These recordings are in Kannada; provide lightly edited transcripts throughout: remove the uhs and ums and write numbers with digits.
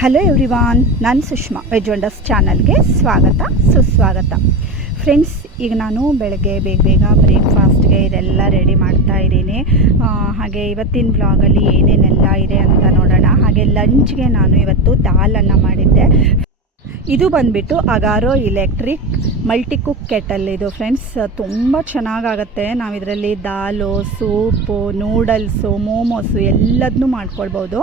ಹಲೋ ಎವ್ರಿವಾನ್, ನಾನು ಸುಷ್ಮಾ. ವೆಜ್ ವಂಡರ್ಸ್ ಚಾನಲ್ಗೆ ಸ್ವಾಗತ ಸುಸ್ವಾಗತ. ಫ್ರೆಂಡ್ಸ್, ಈಗ ನಾನು ಬೆಳಗ್ಗೆ ಬೇಗ ಬ್ರೇಕ್ಫಾಸ್ಟ್ಗೆ ಇದೆಲ್ಲ ರೆಡಿ ಮಾಡ್ತಾ ಇದ್ದೀನಿ. ಹಾಗೆ ಇವತ್ತಿನ ಬ್ಲಾಗಲ್ಲಿ ಏನೇನೆಲ್ಲ ಇದೆ ಅಂತ ನೋಡೋಣ. ಹಾಗೆ ಲಂಚ್ಗೆ ನಾನು ಇವತ್ತು ದಾಲನ್ನು ಮಾಡಿದ್ದೆ. ಇದು ಬಂದುಬಿಟ್ಟು Agaro electric multi cook kettle. ಇದು ಫ್ರೆಂಡ್ಸ್ ತುಂಬ ಚೆನ್ನಾಗಾಗತ್ತೆ. ನಾವು ಇದರಲ್ಲಿ ದಾಲು, ಸೂಪು, ನೂಡಲ್ಸು, ಮೋಮೋಸು ಎಲ್ಲದನ್ನೂ ಮಾಡ್ಕೊಳ್ಬೋದು.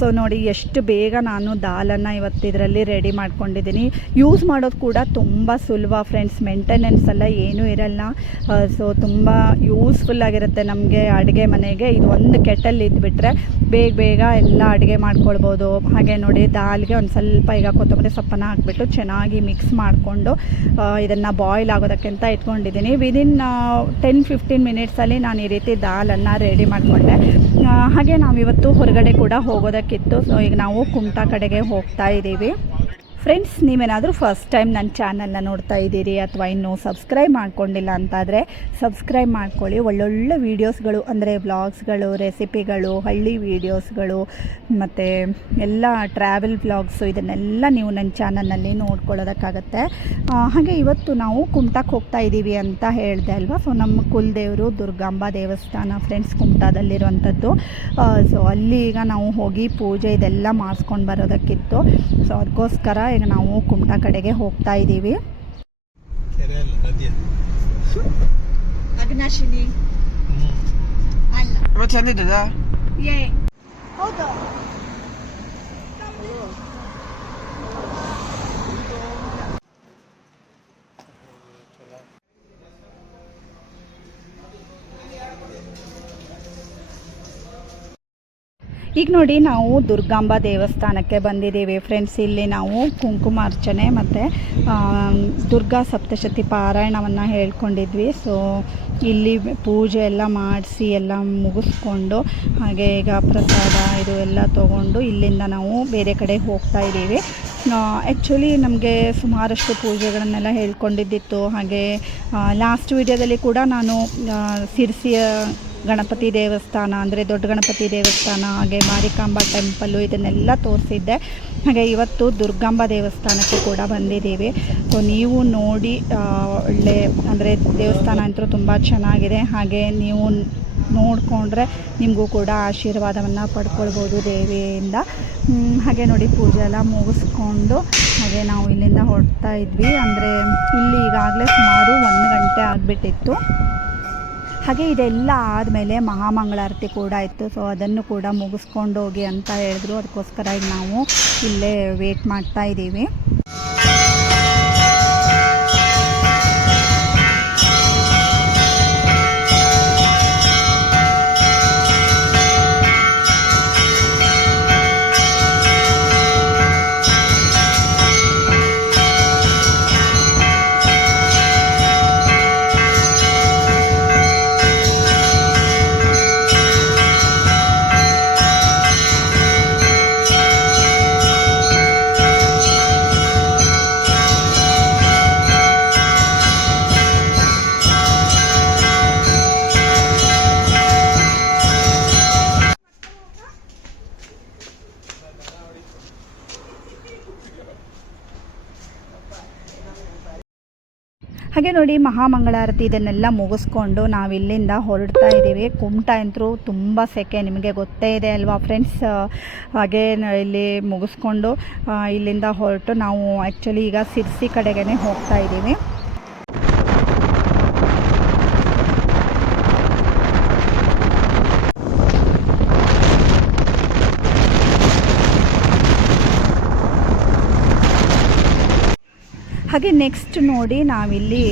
ಸೊ ನೋಡಿ ಎಷ್ಟು ಬೇಗ ನಾನು ದಾಲನ್ನು ಇವತ್ತು ಇದರಲ್ಲಿ ರೆಡಿ ಮಾಡ್ಕೊಂಡಿದ್ದೀನಿ. ಯೂಸ್ ಮಾಡೋದು ಕೂಡ ತುಂಬ ಸುಲಭ ಫ್ರೆಂಡ್ಸ್. ಮೇಂಟೆನೆನ್ಸ್ ಎಲ್ಲ ಏನೂ ಇರಲ್ಲ. ಸೊ ತುಂಬ ಯೂಸ್ಫುಲ್ಲಾಗಿರುತ್ತೆ ನಮಗೆ ಅಡುಗೆ ಮನೆಗೆ. ಇದು ಒಂದು ಕೆಟಲ್ ಇದ್ಬಿಟ್ರೆ ಬೇಗ ಎಲ್ಲ ಅಡುಗೆ ಮಾಡ್ಕೊಳ್ಬೋದು. ಹಾಗೆ ನೋಡಿ ದಾಲ್ಗೆ ಒಂದು ಸ್ವಲ್ಪ ಈಗ ಕೊತ್ತಂಬರಿ ಸೊಪ್ಪನ್ನು ಹಾಕ್ಬಿಟ್ಟು ಚೆನ್ನಾಗಿ ಮಿಕ್ಸ್ ಮಾಡಿಕೊಂಡು ಇದನ್ನು ಬಾಯ್ಲ್ ಆಗೋದಕ್ಕೆ ಅಂತ ಇಟ್ಕೊಂಡಿದ್ದೀನಿ. ವಿದಿನ್ 10-15 ಮಿನಿಟ್ಸಲ್ಲಿ ನಾನು ಈ ರೀತಿ ದಾಲನ್ನು ರೆಡಿ ಮಾಡಿಕೊಂಡೆ. ಹಾಗೆ ನಾವಿವತ್ತು ಹೊರಗಡೆ ಕೂಡ ಹೋಗೋದಕ್ಕಿತ್ತು. ಸೊ ಈಗ ನಾವು ಕುಮಟಾ ಕಡೆಗೆ ಹೋಗ್ತಾ ಇದ್ದೀವಿ. ಫ್ರೆಂಡ್ಸ್, ನೀವೇನಾದರೂ ಫಸ್ಟ್ ಟೈಮ್ ನನ್ನ ಚಾನಲ್ನ ನೋಡ್ತಾ ಇದ್ದೀರಿ ಅಥವಾ ಇನ್ನೂ ಸಬ್ಸ್ಕ್ರೈಬ್ ಮಾಡ್ಕೊಂಡಿಲ್ಲ ಅಂತಾದರೆ ಸಬ್ಸ್ಕ್ರೈಬ್ ಮಾಡ್ಕೊಳ್ಳಿ. ಒಳ್ಳೊಳ್ಳೆ ವೀಡಿಯೋಸ್ಗಳು ಅಂದರೆ ವ್ಲಾಗ್ಸ್ಗಳು, ರೆಸಿಪಿಗಳು, ಹಳ್ಳಿ ವೀಡಿಯೋಸ್ಗಳು ಮತ್ತು ಎಲ್ಲ ಟ್ರಾವೆಲ್ ವ್ಲಾಗ್ಸು ಇದನ್ನೆಲ್ಲ ನೀವು ನನ್ನ ಚಾನಲ್ನಲ್ಲಿ ನೋಡ್ಕೊಳ್ಳೋದಕ್ಕಾಗತ್ತೆ. ಹಾಗೆ ಇವತ್ತು ನಾವು ಕುಮಟಾಕ್ಕೆ ಹೋಗ್ತಾ ಇದ್ದೀವಿ ಅಂತ ಹೇಳಿದೆ ಅಲ್ವಾ. ಸೊ ನಮ್ಮ ಕುಲದೇವರು ದುರ್ಗಾಂಬ ದೇವಸ್ಥಾನ ಫ್ರೆಂಡ್ಸ್, ಕುಮಟಾದಲ್ಲಿರುವಂಥದ್ದು. ಸೊ ಅಲ್ಲಿ ಈಗ ನಾವು ಹೋಗಿ ಪೂಜೆ ಇದೆಲ್ಲ ಮಾಡಿಸ್ಕೊಂಡು ಬರೋದಕ್ಕಿತ್ತು. ಸೊ ಅದಕ್ಕೋಸ್ಕರ ಈಗ ನಾವು ಕುಮಟಾ ಕಡೆಗೆ ಹೋಗ್ತಾ ಇದ್ದೀವಿ. ಅಗ್ನಾಶಿನಿ ಅಲ್ಲ ಚಂದಿದ್ದದ ಹೌದು. ಈಗ ನೋಡಿ ನಾವು ದುರ್ಗಾಂಬ ದೇವಸ್ಥಾನಕ್ಕೆ ಬಂದಿದ್ದೀವಿ ಫ್ರೆಂಡ್ಸ್. ಇಲ್ಲಿ ನಾವು ಕುಂಕುಮಾರ್ಚನೆ ಮತ್ತು ದುರ್ಗಾ ಸಪ್ತಶತಿ ಪಾರಾಯಣವನ್ನು ಹೇಳ್ಕೊಂಡಿದ್ವಿ. ಸೊ ಇಲ್ಲಿ ಪೂಜೆ ಎಲ್ಲ ಮಾಡಿಸಿ ಎಲ್ಲ ಮುಗಿಸ್ಕೊಂಡು ಹಾಗೆ ಈಗ ಪ್ರಸಾದ ಇದು ಎಲ್ಲ ತೊಗೊಂಡು ಇಲ್ಲಿಂದ ನಾವು ಬೇರೆ ಕಡೆ ಹೋಗ್ತಾ ಇದ್ದೀವಿ. ಆ್ಯಕ್ಚುಲಿ ನಮಗೆ ಸುಮಾರಷ್ಟು ಪೂಜೆಗಳನ್ನೆಲ್ಲ ಹೇಳ್ಕೊಂಡಿದ್ದಿತ್ತು. ಹಾಗೆ ಲಾಸ್ಟ್ ವಿಡಿಯೋದಲ್ಲಿ ಕೂಡ ನಾನು ಸಿರ್ಸಿಯ ಗಣಪತಿ ದೇವಸ್ಥಾನ ಅಂದರೆ ದೊಡ್ಡ ಗಣಪತಿ ದೇವಸ್ಥಾನ, ಹಾಗೆ ಮಾರಿಕಾಂಬಾ ಟೆಂಪಲ್ಲು ಇದನ್ನೆಲ್ಲ ತೋರಿಸಿದ್ದೆ. ಹಾಗೆ ಇವತ್ತು ದುರ್ಗಾಂಬ ದೇವಸ್ಥಾನಕ್ಕೆ ಕೂಡ ಬಂದಿದ್ದೀವಿ. ಸೊ ನೀವು ನೋಡಿ ಒಳ್ಳೆ ಅಂದರೆ ದೇವಸ್ಥಾನ ಅಂತೂ ತುಂಬ ಚೆನ್ನಾಗಿದೆ. ಹಾಗೆ ನೀವು ನೋಡಿಕೊಂಡ್ರೆ ನಿಮಗೂ ಕೂಡ ಆಶೀರ್ವಾದವನ್ನು ಪಡ್ಕೊಳ್ಬೋದು ದೇವಿಯಿಂದ. ಹಾಗೆ ನೋಡಿ ಪೂಜೆ ಎಲ್ಲ ಮುಗಿಸ್ಕೊಂಡು ಹಾಗೆ ನಾವು ಇಲ್ಲಿಂದ ಹೊರಡ್ತಾ ಇದ್ವಿ. ಅಂದರೆ ಇಲ್ಲಿ ಈಗಾಗಲೇ ಸುಮಾರು 1 ಗಂಟೆ ಆಗಿಬಿಟ್ಟಿತ್ತು. ಹಾಗೆ ಇದೆಲ್ಲ ಆದಮೇಲೆ ಮಹಾಮಂಗಳಾರತಿ ಕೂಡ ಇತ್ತು. ಸೊ ಅದನ್ನು ಕೂಡ ಮುಗಿಸ್ಕೊಂಡು ಹೋಗಿ ಅಂತ ಹೇಳಿದ್ರು. ಅದಕ್ಕೋಸ್ಕರ ಈಗ ನಾವು ಇಲ್ಲೇ ವೇಟ್ ಮಾಡ್ತಾ ಇದ್ದೀವಿ. ಹಾಗೆ ನೋಡಿ ಮಹಾಮಂಗಳಾರತಿ ಇದನ್ನೆಲ್ಲ ಮುಗಿಸ್ಕೊಂಡು ನಾವಿಲ್ಲಿಂದ ಹೊರಡ್ತಾ ಇದ್ದೀವಿ. ಕುಮಟಾ ಅಂತೂ ತುಂಬ ಸೆಕೆ, ನಿಮಗೆ ಗೊತ್ತೇ ಇದೆ ಅಲ್ವಾ ಫ್ರೆಂಡ್ಸ್. ಹಾಗೆ ಇಲ್ಲಿ ಮುಗಿಸ್ಕೊಂಡು ಇಲ್ಲಿಂದ ಹೊರಟು ನಾವು ಆ್ಯಕ್ಚುಲಿ ಈಗ ಸಿರ್ಸಿ ಕಡೆಗೆ ಹೋಗ್ತಾ ಇದ್ದೀವಿ. ಹಾಗೆ ನೆಕ್ಸ್ಟ್ ನೋಡಿ ನಾವಿಲ್ಲಿ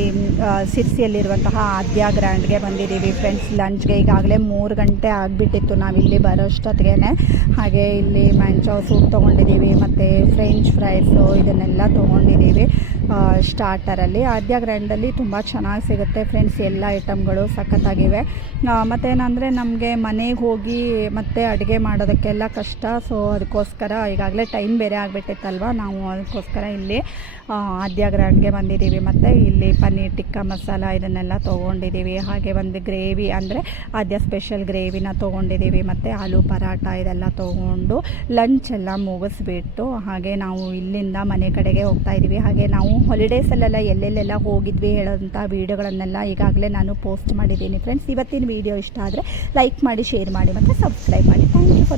ಸಿರ್ಸಿಯಲ್ಲಿರುವಂತಹ ಆದ್ಯ ಗ್ರ್ಯಾಂಡ್ಗೆ ಬಂದಿದ್ದೀವಿ ಫ್ರೆಂಡ್ಸ್ ಲಂಚ್ಗೆ. ಈಗಾಗಲೇ 3 ಗಂಟೆ ಆಗಿಬಿಟ್ಟಿತ್ತು ನಾವಿಲ್ಲಿ ಬರೋಷ್ಟೊತ್ತಿಗೆ. ಹಾಗೆ ಇಲ್ಲಿ ಮ್ಯಾಂಚೋ ಸೂಪ್ ತೊಗೊಂಡಿದ್ದೀವಿ ಮತ್ತು ಫ್ರೆಂಚ್ ಫ್ರೈಸು ಇದನ್ನೆಲ್ಲ ತೊಗೊಂಡಿದ್ದೀವಿ. ಸ್ಟಾರ್ಟರಲ್ಲಿ. ಆದ್ಯ ಗ್ರ್ಯಾಂಡಲ್ಲಿ ತುಂಬ ಚೆನ್ನಾಗಿ ಸಿಗುತ್ತೆ ಫ್ರೆಂಡ್ಸ್, ಎಲ್ಲ ಐಟಮ್ಗಳು ಸಖತ್ತಾಗಿವೆ. ಮತ್ತೇನಂದರೆ ನಮಗೆ ಮನೆಗೆ ಹೋಗಿ ಮತ್ತೆ ಅಡುಗೆ ಮಾಡೋದಕ್ಕೆಲ್ಲ ಕಷ್ಟ. ಸೊ ಅದಕ್ಕೋಸ್ಕರ ಈಗಾಗಲೇ ಟೈಮ್ ಬೇರೆ ಆಗಿಬಿಟ್ಟಿತ್ತಲ್ವ, ನಾವು ಅದಕ್ಕೋಸ್ಕರ ಇಲ್ಲಿ ಆದ್ಯ ಗ್ರ್ಯಾಂಡ್ಗೆ ಬಂದಿದ್ದೀವಿ. ಮತ್ತು ಇಲ್ಲಿ ಪನ್ನೀರ್ ಟಿಕ್ಕಾ ಮಸಾಲ ಇದನ್ನೆಲ್ಲ ತೊಗೊಂಡಿದ್ದೀವಿ. ಹಾಗೆ ಒಂದು ಗ್ರೇವಿ ಅಂದರೆ ಆದ್ಯ ಸ್ಪೆಷಲ್ ಗ್ರೇವಿನ ತೊಗೊಂಡಿದ್ದೀವಿ. ಮತ್ತು ಆಲೂ ಪರಾಟ ಇದೆಲ್ಲ ತೊಗೊಂಡು ಲಂಚ್ ಎಲ್ಲ ಮುಗಿಸ್ಬಿಟ್ಟು ಹಾಗೆ ನಾವು ಇಲ್ಲಿಂದ ಮನೆ ಕಡೆಗೆ ಹೋಗ್ತಾ ಇದ್ದೀವಿ. ಹಾಗೆ ನಾವು ಹಾಲಿಡೇಸಲ್ಲೆಲ್ಲ ಎಲ್ಲೆಲ್ಲೆಲ್ಲ ಹೋಗಿದ್ವಿ ಹೇಳೋಂಥ ವೀಡಿಯೋಗಳನ್ನೆಲ್ಲ ಈಗಾಗಲೇ ನಾನು ಪೋಸ್ಟ್ ಮಾಡಿದ್ದೀನಿ ಫ್ರೆಂಡ್ಸ್. ಇವತ್ತಿನ ವೀಡಿಯೋ ಇಷ್ಟ ಆದರೆ ಲೈಕ್ ಮಾಡಿ, ಶೇರ್ ಮಾಡಿ ಮತ್ತು ಸಬ್ಸ್ಕ್ರೈಬ್ ಮಾಡಿ. Thank you for